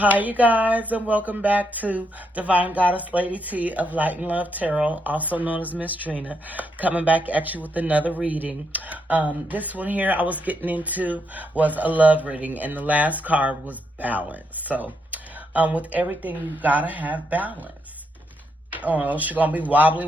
Hi, you guys, and welcome back to Divine Goddess Lady T of Light and Love Tarot, also known as Miss Trina, coming back at you with another reading. This one here I was getting into was a love reading, and the last card was balance. So, with everything, you gotta have balance, or else you're gonna be wobbly,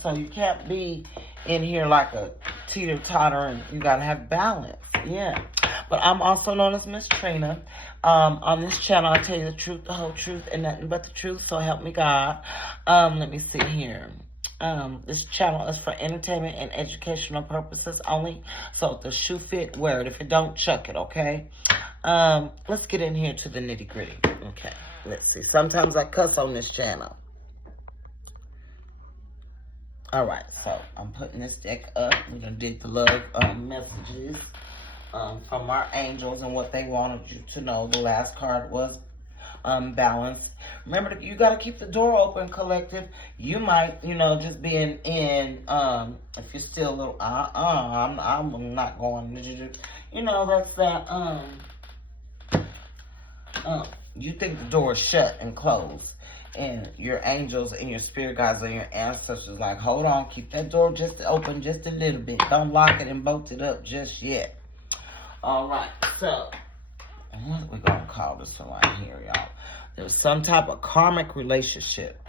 So you can't be in here like a teeter-totter, and you gotta have balance, yeah. But I'm also known as Miss Trina. On this channel, I tell you the truth, the whole truth, and nothing but the truth, so help me God. Let me see here. This channel is for entertainment and educational purposes only. So if the shoe fit, wear it. If it don't, chuck it, okay? Let's get in here to the nitty-gritty. Okay, let's see. Sometimes I cuss on this channel. All right, so I'm putting this deck up. We're going to dig the love messages from our angels and what they wanted you to know. The last card was balance. Remember, you got to keep the door open, collective. You might, just being in, if you're still a little, I'm not going, that's that, you think the door is shut and closed. And your angels and your spirit guides and your ancestors like, hold on, keep that door just open just a little bit. Don't lock it and bolt it up just yet. All right, so what are we going to call this one right here, y'all? There's some type of karmic relationship,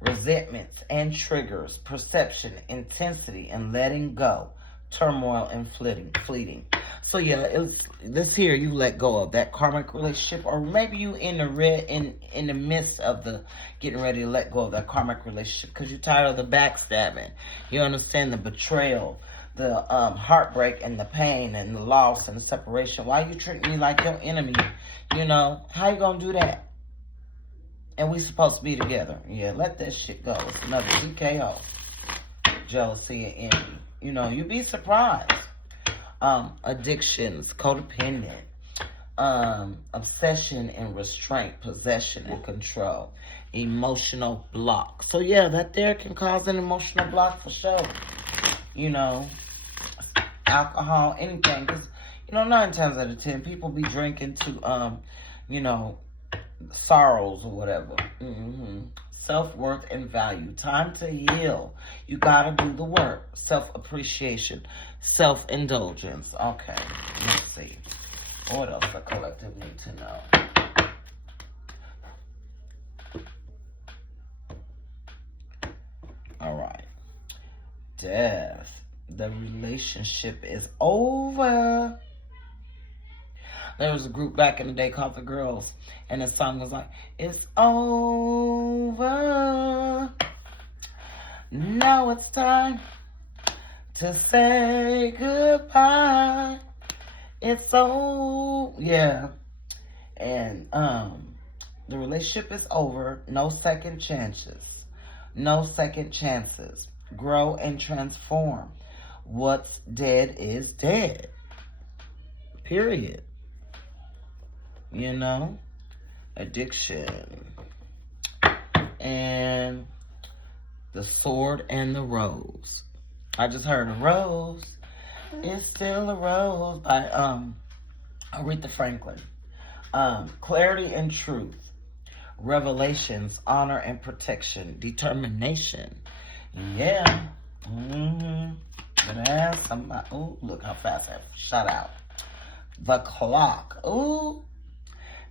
resentments and triggers, perception, intensity, and letting go, turmoil and fleeting. So yeah, it's this here you let go of that karmic relationship, or maybe you in the midst of the getting ready to let go of that karmic relationship because you're tired of the backstabbing. You understand the betrayal, the heartbreak and the pain and the loss and the separation. Why you treat me like your enemy? How you gonna do that? And we supposed to be together. Yeah, let that shit go. It's another TKO. Jealousy and envy. You'd be surprised. Addictions, codependent, obsession and restraint, possession and control, emotional block. So yeah, that there can cause an emotional block for sure. Alcohol, anything. Because, 9 times out of 10, people be drinking to, sorrows or whatever. Self-worth and value. Time to heal. You got to do the work. Self-appreciation. Self-indulgence. Okay. Let's see. What else the collective need to know? All right. Death. The relationship is over. There was a group back in the day called The Girls, and the song was like, it's over. Now it's time to say goodbye. It's so, yeah. And the relationship is over. No second chances. No second chances. Grow and transform. What's dead is dead. Period. Addiction. And the sword and the rose. I just heard a rose is still a rose by Aretha Franklin. Clarity and truth. Revelations, honor and protection. Determination. Yeah. Gonna ask somebody. Oh, look how fast I shut out. The clock. Ooh.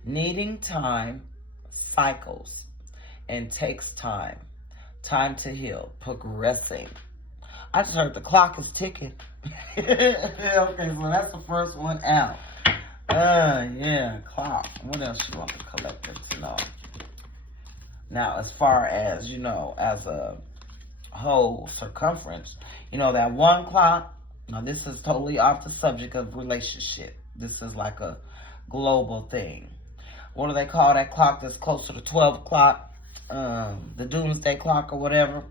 Needing time, cycles, and takes time. Time to heal, progressing. I just heard the clock is ticking. Okay, so that's the first one out. Yeah, clock. What else you want the collective to know? Now, as far as, as a whole circumference, that one clock, now this is totally off the subject of relationship. This is like a global thing. What do they call that clock that's closer to 12 o'clock? The doomsday clock or whatever.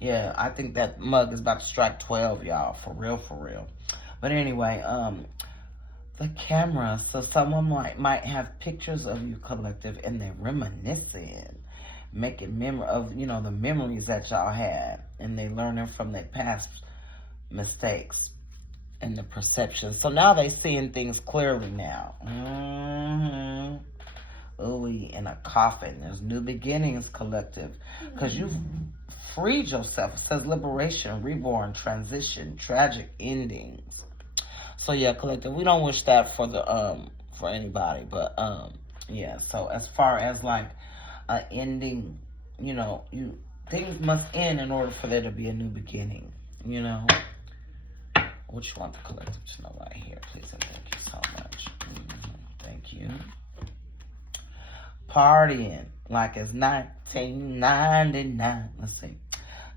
Yeah, I think that mug is about to strike 12, y'all. For real. But anyway, the camera. So someone might have pictures of you, collective, and they're reminiscing. Making memory of, the memories that y'all had. And they learning from their past mistakes. And the perception. So now they seeing things clearly now. in a coffin. There's new beginnings, collective, because you've freed yourself. It says liberation, reborn, transition, tragic endings. So yeah, collective, we don't wish that for anybody, but yeah. So as far as like an ending, things must end in order for there to be a new beginning. What you want the collective to know right here, please and thank you so much. Thank you. Partying like it's 1999. Let's see.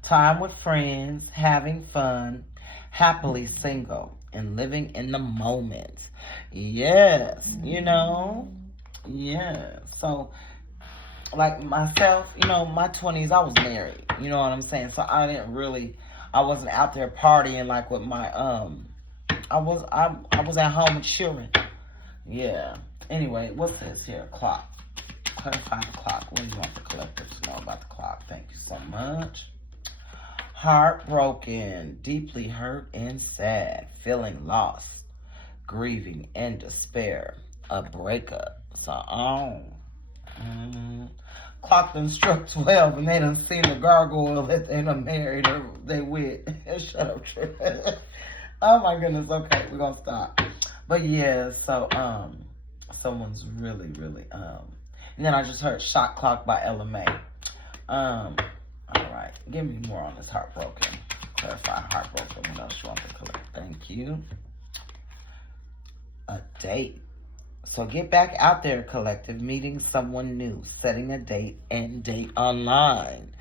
Time with friends, having fun, happily single, and living in the moment. Yes, Yeah. So, like myself, my 20s, I was married. You know what I'm saying? So I wasn't out there partying like with my I was at home with children. Yeah. Anyway, what's this here? Clock. Clarify the clock. What do you want the collective to know about the clock? Thank you so much. Heartbroken, deeply hurt and sad, feeling lost, grieving and despair, a breakup. So clock done struck 12 and they done seen the gargoyle that they done married or they with. Shut up, Trip. Oh my goodness, okay, we're gonna stop. But yeah, so someone's really, really and then I just heard Shot Clock by LMA. Alright, give me more on this heartbroken. Clarify heartbroken. What else you want to collect? Thank you. A date. So get back out there, collective, meeting someone new, setting a date and date online.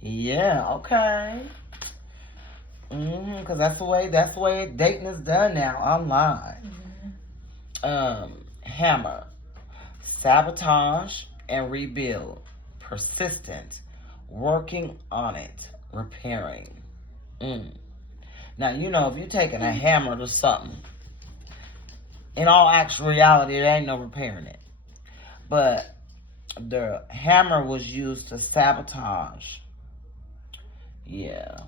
Yeah, okay. Because that's the way dating is done now, online. Hammer. Sabotage and rebuild. Persistent. Working on it. Repairing. Now, if you're taking a hammer to something, in all actual reality, there ain't no repairing it. But the hammer was used to sabotage. Yeah.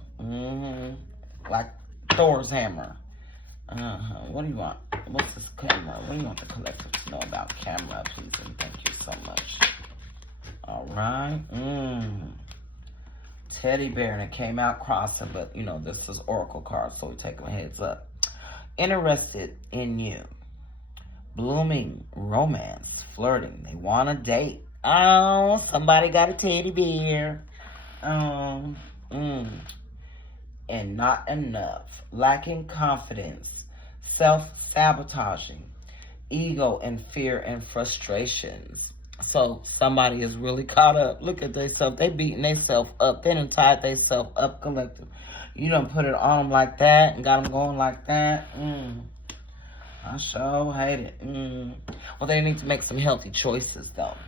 Like Thor's hammer. What do you want? What's this camera? What do you want the collective to know about camera, please? And thank you so much. All right. Teddy bear, and it came out crossing, but this is oracle card, so we take a heads up. Interested in you. Blooming romance, flirting. They want a date. Oh, somebody got a teddy bear. And not enough. Lacking confidence. Self-sabotaging. Ego and fear and frustrations. So somebody is really caught up. Look at themselves. They beating themselves up. They done tied themselves up, collective. You done put it on them like that and got them going like that. I sure hate it. Well, they need to make some healthy choices, though.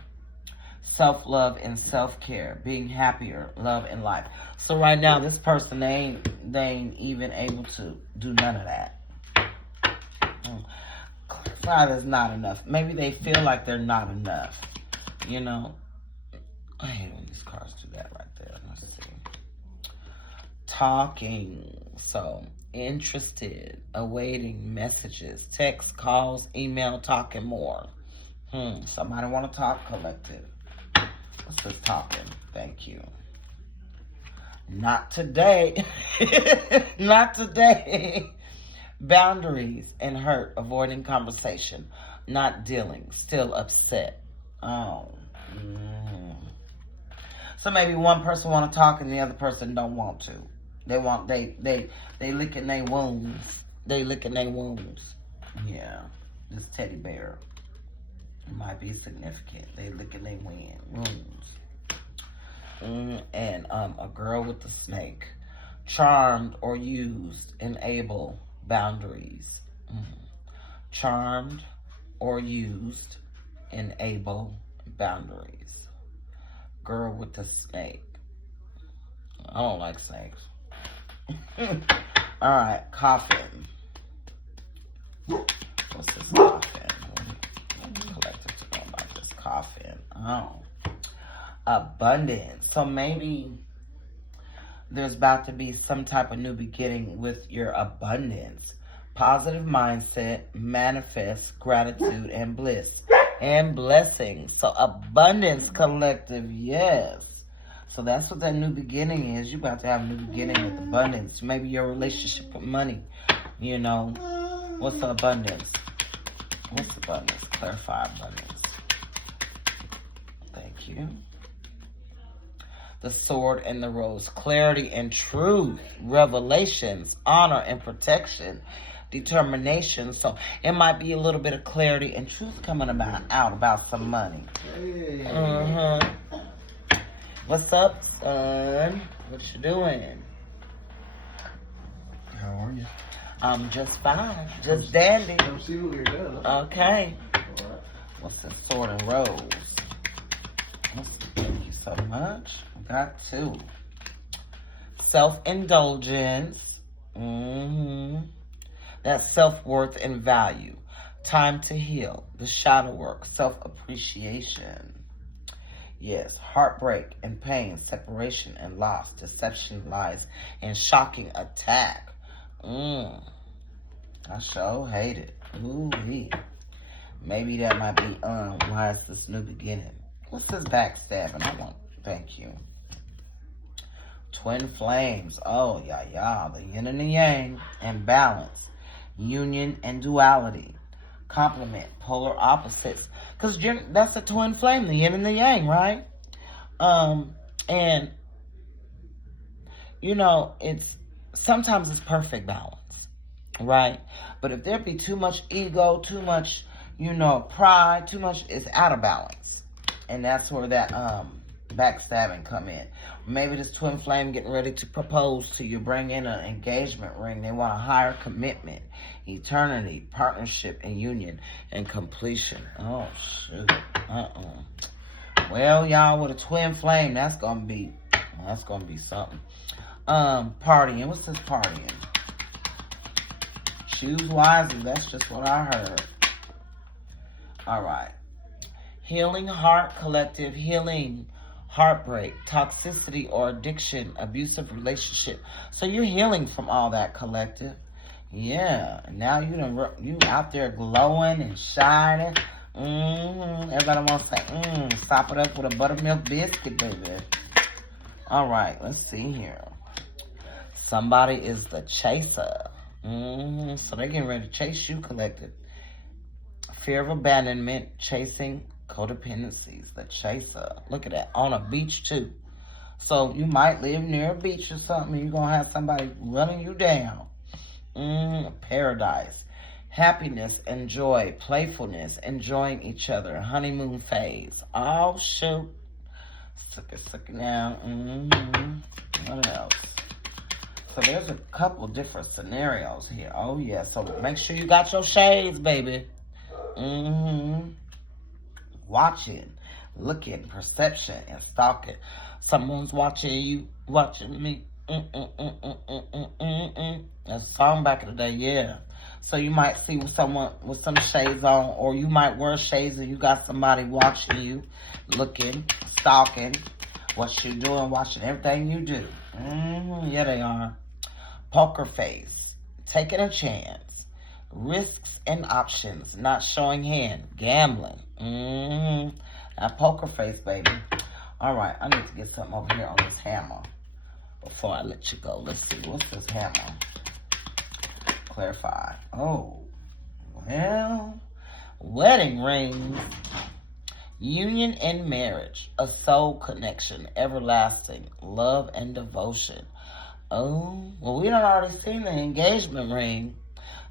Self-love and self-care. Being happier, love, and life. So right now, this person, they ain't even able to do none of that. There's not enough. Maybe they feel like they're not enough. I hate when these cards do that right there. Let's see. Talking. So, interested, awaiting messages, text, calls, email, talking more. Somebody want to talk, collective. Let's just talking. Thank you. Not today. Not today. Boundaries and hurt, avoiding conversation, not dealing, still upset. So maybe one person want to talk and the other person don't want to. They licking their wounds. They licking their wounds. Yeah, this teddy bear might be significant. They licking their wounds. And a girl with the snake, charmed or used, enable boundaries. Charmed or used, enable boundaries. Girl with the snake. I don't like snakes. All right, coffin. What's this coffin? What's collective to know about this coffin? Abundance. So maybe there's about to be some type of new beginning with your abundance. Positive mindset, manifest gratitude and bliss. and blessings. So abundance collective, yes. So that's what that new beginning is. You about to have a new beginning with abundance. Maybe your relationship with money. You know, what's abundance? What's abundance? Clarify abundance. Thank you. The sword and the rose. Clarity and truth. Revelations. Honor and protection. Determination. So it might be a little bit of clarity and truth coming out about some money. What's up, son? What you doing? How are you? I'm just fine. Just dandy. Come see what we're doing. Okay. All right. What's the sword and rose? Thank you so much. Got two. Self-indulgence. That's self-worth and value. Time to heal. The shadow work. Self-appreciation. Yes. Heartbreak and pain. Separation and loss. Deception, lies, and shocking attack. I sure hate it. Ooh-wee. Maybe that might be why is this new beginning? What's this backstabbing? I want thank you. Twin flames. Oh yeah. The yin and the yang. And balance. Union and duality. Complement. Polar opposites. Because that's a twin flame, the yin and the yang, right? And you know, sometimes it's perfect balance. Right? But if there be too much ego, too much, pride, too much, it's out of balance. And that's where that backstabbing come in. Maybe this twin flame getting ready to propose to you, bring in an engagement ring. They want a higher commitment, eternity, partnership, and union, and completion. Oh, shoot. Well, y'all, with a twin flame, that's gonna be something. Partying. What's this partying? Choose wisely. That's just what I heard. All right. Healing heart collective. Healing heartbreak, toxicity or addiction, abusive relationship. So you're healing from all that collective. Yeah. Now you out there glowing and shining. Everybody wants to say, stop it up with a buttermilk biscuit, baby. All right. Let's see here. Somebody is the chaser. So they're getting ready to chase you, collective. Fear of abandonment, chasing codependencies, the chaser. Look at that. On a beach, too. So you might live near a beach or something, and you're going to have somebody running you down. Paradise. Happiness and joy, playfulness, enjoying each other, honeymoon phase. Oh, shoot. Suck it now. What else? So there's a couple different scenarios here. Oh, yeah. So make sure you got your shades, baby. Watching, looking, perception, and stalking. Someone's watching you, watching me. That's a song back in the day, yeah. So you might see someone with some shades on, or you might wear shades and you got somebody watching you, looking, stalking, what you're doing, watching everything you do. Yeah, they are. Poker face, taking a chance, risks and options, not showing hand, gambling. That poker face, baby. All right, I need to get something over here on this hammer before I let you go. Let's see, what's this hammer? Clarify. Oh, well, wedding ring, union and marriage, a soul connection, everlasting, love and devotion. Oh, well, we done already seen the engagement ring.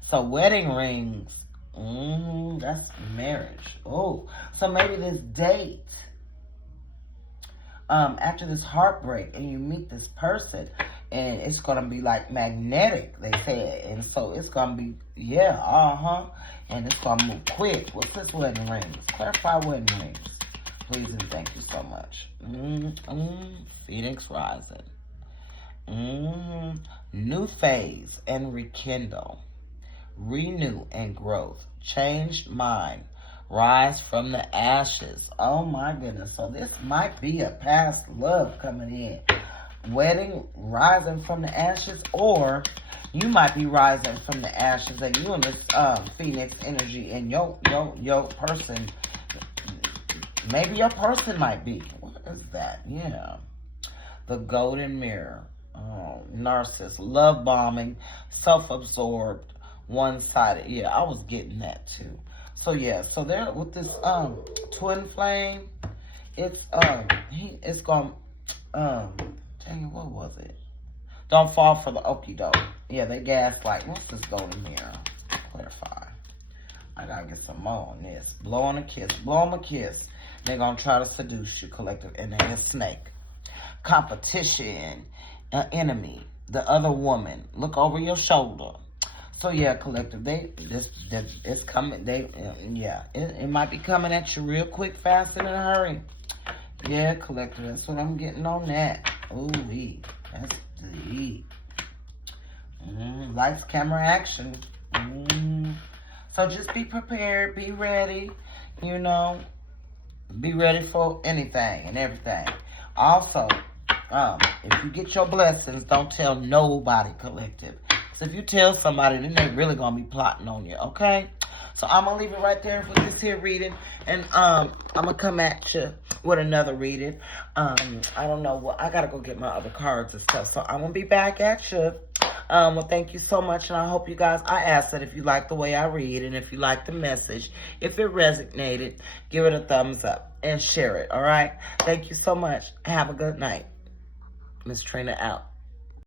So wedding rings, that's marriage. Oh, so maybe this date, after this heartbreak, and you meet this person, and it's gonna be like magnetic, they said, and so it's gonna be, and it's gonna move quick. What's this wedding rings? Clarify wedding rings, please, and thank you so much. Phoenix rising. New phase and rekindle. Renew and growth. Changed mind. Rise from the ashes. Oh my goodness. So this might be a past love coming in. Wedding, rising from the ashes, or you might be rising from the ashes, and you and this Phoenix energy and your person Maybe your person might be. What is that? Yeah. The golden mirror. Oh, narcissist, love bombing, self-absorbed, one-sided. Yeah, I was getting that too. So yeah, so there with this twin flame, it's it's gonna dang it, what was it? Don't fall for the okie doke. Yeah, they gaslight. What's this golden mirror? Clarify. I gotta get some more on this. Blow on a kiss. Blow them a kiss. They're gonna try to seduce you, collective. And then a snake. Competition. An enemy. The other woman. Look over your shoulder. So yeah, collective. It's coming. It might be coming at you real quick, fast, and in a hurry. Yeah, collective. That's what I'm getting on that. Ooh-wee. That's deep. Lights, camera, action. So just be prepared, be ready, you know, be ready for anything and everything. Also, if you get your blessings, don't tell nobody, collective. So if you tell somebody, then they really gonna be plotting on you, okay? So I'm gonna leave it right there with this here reading, and I'm gonna come at you with another reading. I don't know what, I gotta go get my other cards and stuff, so I'm gonna be back at you. Well, thank you so much, and I hope you guys, I ask that if you like the way I read, and if you like the message, if it resonated, give it a thumbs up and share it, all right? Thank you so much. Have a good night. Miss Trina out.